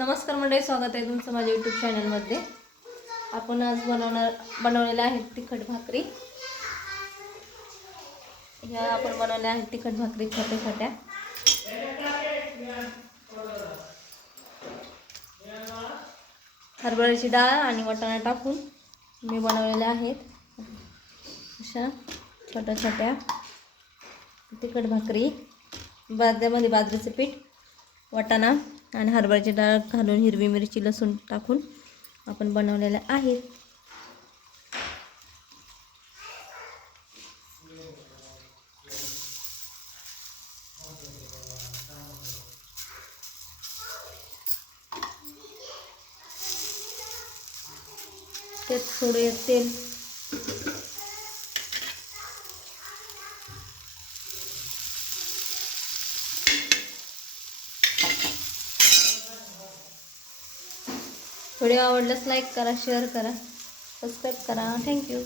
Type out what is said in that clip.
नमस्कार मंडळी, स्वागत आहे तुमचं माझ्या यूट्यूब चॅनलमध्ये। आपण आज बनवलेल्या आहेत तिखट भाकरी। ह्या आपण बनवल्या आहेत तिखट भाकरी छोट्या छोट्या। हरभऱ्याची डाळ आणि वाटाणा टाकून मी बनवलेल्या आहेत अशा छोट्या छोट्या तिखट भाकरी। त्यामध्ये बाजरीचे पीठ, वाटाणा आणि हरभऱ्याची डाळ घालून हिरवी मिरची लसूण टाकून आपण बनवलेल्या आहेत। त्यात थोडे तेल, व्हिडिओ आवडल्यास लाईक करा, शेअर करा, सबस्क्राईब करा। थँक्यू।